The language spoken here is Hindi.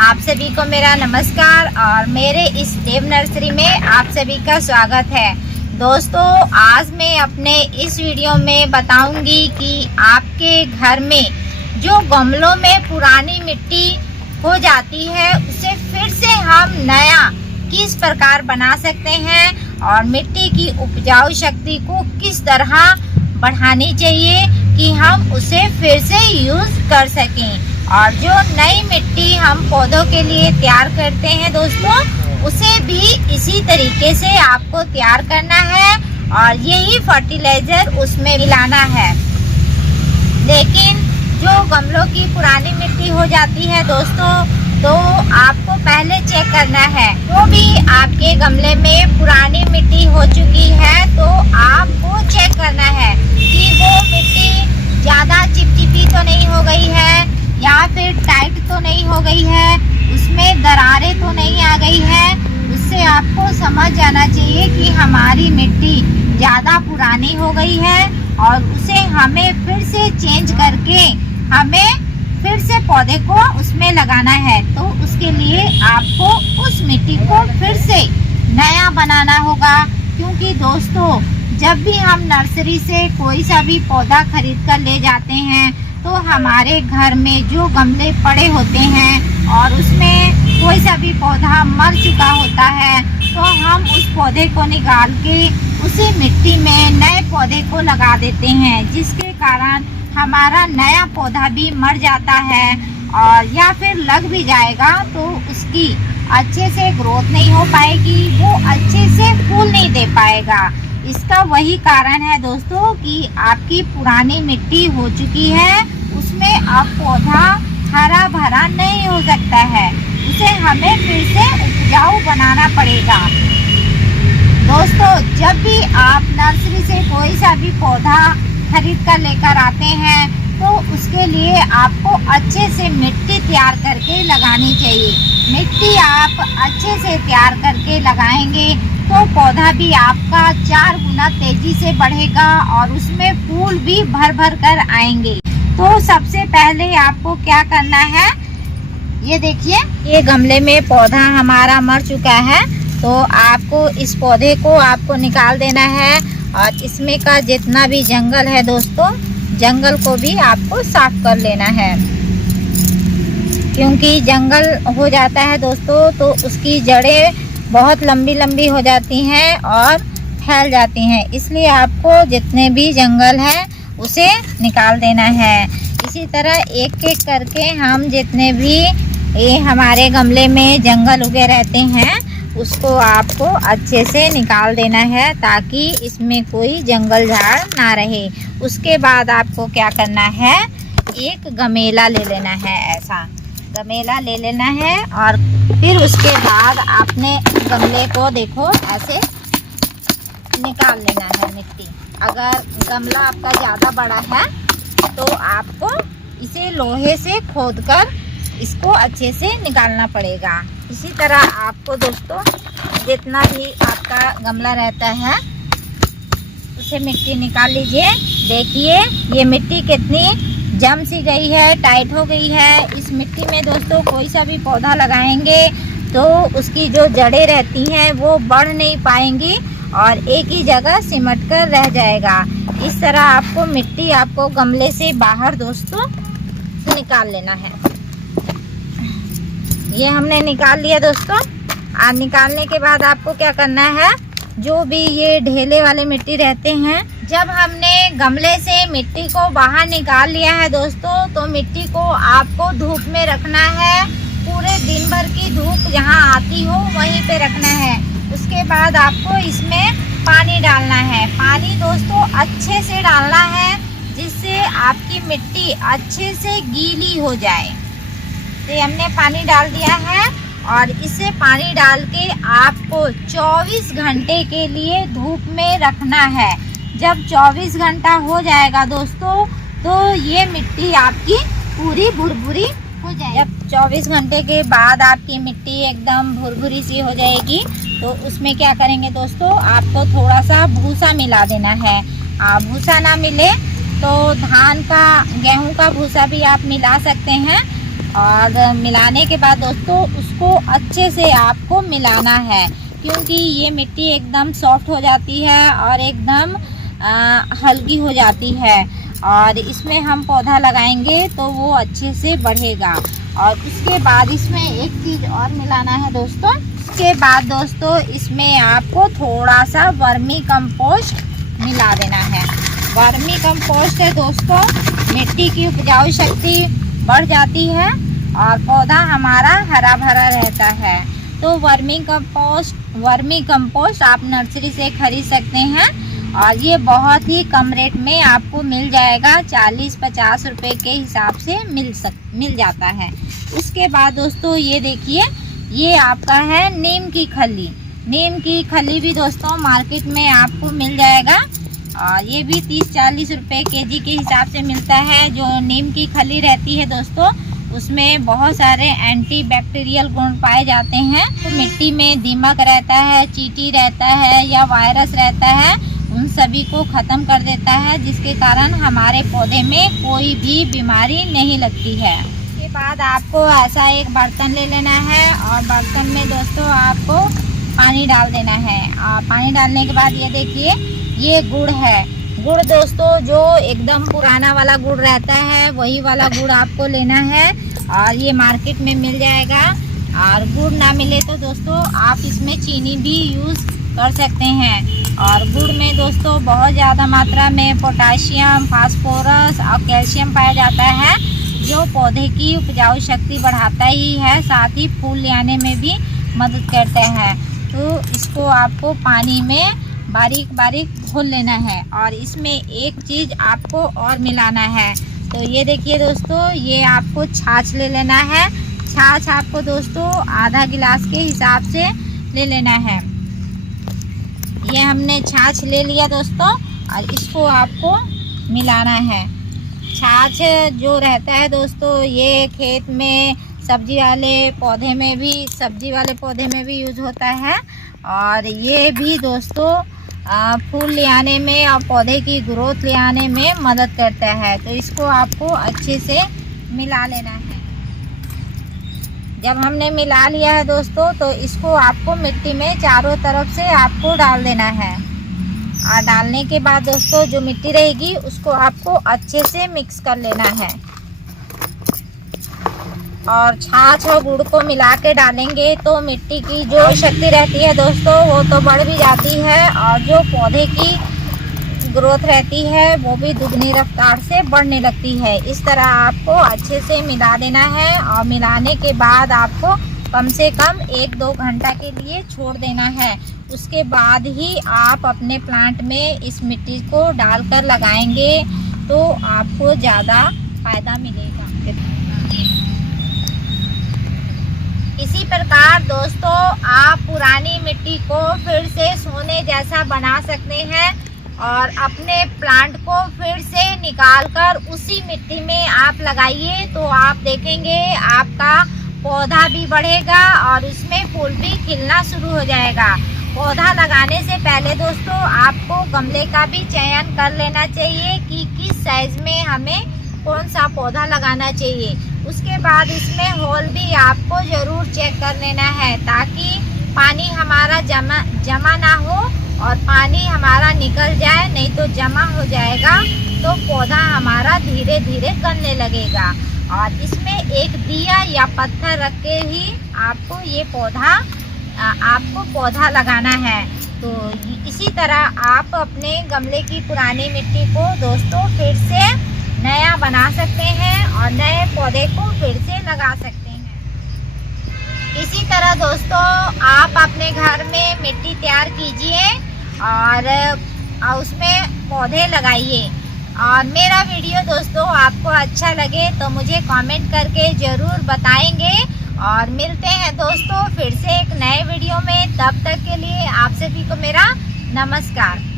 आप सभी को मेरा नमस्कार और मेरे इस देव नर्सरी में आप सभी का स्वागत है। दोस्तों, आज मैं अपने इस वीडियो में बताऊंगी कि आपके घर में जो गमलों में पुरानी मिट्टी हो जाती है उसे फिर से हम नया किस प्रकार बना सकते हैं और मिट्टी की उपजाऊ शक्ति को किस तरह बढ़ानी चाहिए कि हम उसे फिर से यूज कर सकें। और जो नई मिट्टी हम पौधों के लिए तैयार करते हैं दोस्तों, उसे भी इसी तरीके से आपको तैयार करना है और यही फर्टिलाइजर उसमें मिलाना है। लेकिन जो गमलों की पुरानी मिट्टी हो जाती है दोस्तों, तो आपको पहले चेक करना है। वो भी आपके गमले में पुरानी मिट्टी हो चुकी है तो आपको चेक करना है कि वो मिट्टी ज़्यादा चिपचिपी तो नहीं हो गई है या फिर टाइट तो नहीं हो गई है, उसमें दरारें तो नहीं आ गई है। उससे आपको समझ जाना चाहिए कि हमारी मिट्टी ज़्यादा पुरानी हो गई है और उसे हमें फिर से चेंज करके हमें फिर से पौधे को उसमें लगाना है। तो उसके लिए आपको उस मिट्टी को फिर से नया बनाना होगा, क्योंकि दोस्तों जब भी हम नर्सरी से कोई सा भी पौधा खरीद कर ले जाते हैं तो हमारे घर में जो गमले पड़े होते हैं और उसमें कोई सा भी पौधा मर चुका होता है तो हम उस पौधे को निकाल के उसी मिट्टी में नए पौधे को लगा देते हैं, जिसके कारण हमारा नया पौधा भी मर जाता है और या फिर लग भी जाएगा तो उसकी अच्छे से ग्रोथ नहीं हो पाएगी, वो अच्छे से फूल नहीं दे पाएगा। इसका वही कारण है दोस्तों कि आपकी पुरानी मिट्टी हो चुकी है, उसमें अब पौधा हरा भरा नहीं हो सकता है, उसे हमें फिर से उपजाऊ बनाना पड़ेगा। दोस्तों, जब भी आप नर्सरी से कोई सा भी पौधा खरीद कर लेकर आते हैं तो उसके लिए आपको अच्छे से मिट्टी तैयार करके लगानी चाहिए। मिट्टी आप अच्छे से तैयार करके लगाएंगे तो पौधा भी आपका 4 गुना तेजी से बढ़ेगा और उसमें फूल भी भर भर कर आएंगे। तो सबसे पहले आपको क्या करना है, ये देखिए, ये गमले में पौधा हमारा मर चुका है तो आपको इस पौधे को आपको निकाल देना है और इसमें का जितना भी जंगल है दोस्तों, जंगल को भी आपको साफ कर लेना है। क्योंकि जंगल हो जाता है दोस्तों तो उसकी जड़ें बहुत लंबी लंबी हो जाती हैं और फैल जाती हैं, इसलिए आपको जितने भी जंगल है उसे निकाल देना है। इसी तरह एक एक करके हम जितने भी ये हमारे गमले में जंगल उगे रहते हैं उसको आपको अच्छे से निकाल देना है ताकि इसमें कोई जंगल झाड़ ना रहे। उसके बाद आपको क्या करना है, एक गमेला ले लेना है, ऐसा गमेला ले लेना है और फिर उसके बाद आपने गमले को देखो ऐसे निकाल लेना है मिट्टी। अगर गमला आपका ज़्यादा बड़ा है तो आपको इसे लोहे से खोदकर इसको अच्छे से निकालना पड़ेगा। इसी तरह आपको दोस्तों जितना भी आपका गमला रहता है उसे मिट्टी निकाल लीजिए। देखिए ये मिट्टी कितनी जम सी गई है, टाइट हो गई है। इस मिट्टी में दोस्तों कोई सा भी पौधा लगाएंगे तो उसकी जो जड़ें रहती हैं वो बढ़ नहीं पाएंगी और एक ही जगह सिमट कर रह जाएगा। इस तरह आपको मिट्टी आपको गमले से बाहर दोस्तों निकाल लेना है। ये हमने निकाल लिया दोस्तों। और निकालने के बाद आपको क्या करना है, जो भी ये ढेले वाले मिट्टी रहते हैं, जब हमने गमले से मिट्टी को बाहर निकाल लिया है दोस्तों तो मिट्टी को आपको धूप में रखना है। पूरे दिन भर की धूप जहाँ आती हो वहीं पे रखना है। उसके बाद आपको इसमें पानी डालना है। पानी दोस्तों अच्छे से डालना है जिससे आपकी मिट्टी अच्छे से गीली हो जाए। तो हमने पानी डाल दिया है और इसे पानी डाल के आपको 24 घंटे के लिए धूप में रखना है। जब 24 घंटा हो जाएगा दोस्तों तो ये मिट्टी आपकी पूरी भुरभुरी हो जाएगी। जब 24 घंटे के बाद आपकी मिट्टी एकदम भुरभुरी सी हो जाएगी तो उसमें क्या करेंगे दोस्तों, आपको थोड़ा सा भूसा मिला देना है। भूसा ना मिले तो धान का, गेहूं का भूसा भी आप मिला सकते हैं। और मिलाने के बाद दोस्तों उसको अच्छे से आपको मिलाना है, क्योंकि ये मिट्टी एकदम सॉफ्ट हो जाती है और एकदम हल्की हो जाती है। और इसमें हम पौधा लगाएंगे तो वो अच्छे से बढ़ेगा। और उसके बाद इसमें एक चीज़ और मिलाना है दोस्तों। उसके बाद दोस्तों इसमें आपको थोड़ा सा वर्मी कंपोस्ट मिला देना है। वर्मी कंपोस्ट है दोस्तों, मिट्टी की उपजाऊ शक्ति बढ़ जाती है और पौधा हमारा हरा भरा रहता है। तो वर्मी कंपोस्ट आप नर्सरी से खरीद सकते हैं और ये बहुत ही कम रेट में आपको मिल जाएगा। 40-50 रुपए के हिसाब से मिल जाता है। उसके बाद दोस्तों ये देखिए, ये आपका है नीम की खली। नीम की खली भी दोस्तों मार्केट में आपको मिल जाएगा और ये भी 30-40 रुपए केजी के हिसाब से मिलता है। जो नीम की खली रहती है दोस्तों, उसमें बहुत सारे एंटी बैक्टीरियल गुण पाए जाते हैं। तो मिट्टी में दीमक रहता है, चींटी रहता है या वायरस रहता है, उन सभी को ख़त्म कर देता है, जिसके कारण हमारे पौधे में कोई भी बीमारी नहीं लगती है। इसके बाद आपको ऐसा एक बर्तन ले लेना है और बर्तन में दोस्तों आपको पानी डाल देना है। और पानी डालने के बाद ये देखिए, ये गुड़ है। गुड़ दोस्तों जो एकदम पुराना वाला गुड़ रहता है, वही वाला गुड़ आपको लेना है और ये मार्केट में मिल जाएगा। और गुड़ ना मिले तो दोस्तों आप इसमें चीनी भी यूज़ कर सकते हैं। और गुड़ में दोस्तों बहुत ज़्यादा मात्रा में पोटाशियम, फास्फोरस और कैल्शियम पाया जाता है, जो पौधे की उपजाऊ शक्ति बढ़ाता ही है, साथ ही फूल ले आने में भी मदद करता है। तो इसको आपको पानी में बारीक बारीक घोल लेना है। और इसमें एक चीज़ आपको और मिलाना है। तो ये देखिए दोस्तों, ये आपको छाछ ले लेना है। छाछ आपको दोस्तों आधा गिलास के हिसाब से ले लेना है। ये हमने छाछ ले लिया दोस्तों और इसको आपको मिलाना है। छाछ जो रहता है दोस्तों, ये खेत में सब्जी वाले पौधे में भी यूज़ होता है। और ये भी दोस्तों फूल ले आने में और पौधे की ग्रोथ ले आने में मदद करता है। तो इसको आपको अच्छे से मिला लेना है। जब हमने मिला लिया है दोस्तों, तो इसको आपको मिट्टी में चारों तरफ से आपको डाल देना है। और डालने के बाद दोस्तों जो मिट्टी रहेगी उसको आपको अच्छे से मिक्स कर लेना है। और छाछ और गुड़ को मिला के डालेंगे तो मिट्टी की जो शक्ति रहती है दोस्तों, वो तो बढ़ भी जाती है और जो पौधे की ग्रोथ रहती है वो भी दुगनी रफ्तार से बढ़ने लगती है। इस तरह आपको अच्छे से मिला देना है। और मिलाने के बाद आपको कम से कम 1-2 घंटा के लिए छोड़ देना है। उसके बाद ही आप अपने प्लांट में इस मिट्टी को डालकर लगाएंगे तो आपको ज़्यादा फायदा मिलेगा। इसी प्रकार दोस्तों आप पुरानी मिट्टी को फिर से सोने जैसा बना सकते हैं और अपने प्लांट को फिर से निकालकर उसी मिट्टी में आप लगाइए, तो आप देखेंगे आपका पौधा भी बढ़ेगा और उसमें फूल भी खिलना शुरू हो जाएगा। पौधा लगाने से पहले दोस्तों आपको गमले का भी चयन कर लेना चाहिए कि किस साइज में हमें कौन सा पौधा लगाना चाहिए। उसके बाद इसमें होल भी आपको ज़रूर चेक कर लेना है, ताकि पानी हमारा जमा ना हो और पानी हमारा निकल जाए, नहीं तो जमा हो जाएगा तो पौधा हमारा धीरे धीरे गलने लगेगा। और इसमें एक दिया या पत्थर रख के ही आपको पौधा लगाना है। तो इसी तरह आप अपने गमले की पुरानी मिट्टी को दोस्तों फिर से नया बना सकते हैं और नए पौधे को फिर से लगा सकते हैं। इसी तरह दोस्तों आप अपने घर में मिट्टी तैयार कीजिए और उसमें पौधे लगाइए। और मेरा वीडियो दोस्तों आपको अच्छा लगे तो मुझे कमेंट करके ज़रूर बताएंगे। और मिलते हैं दोस्तों फिर से एक नए वीडियो में। तब तक के लिए आप सभी को मेरा नमस्कार।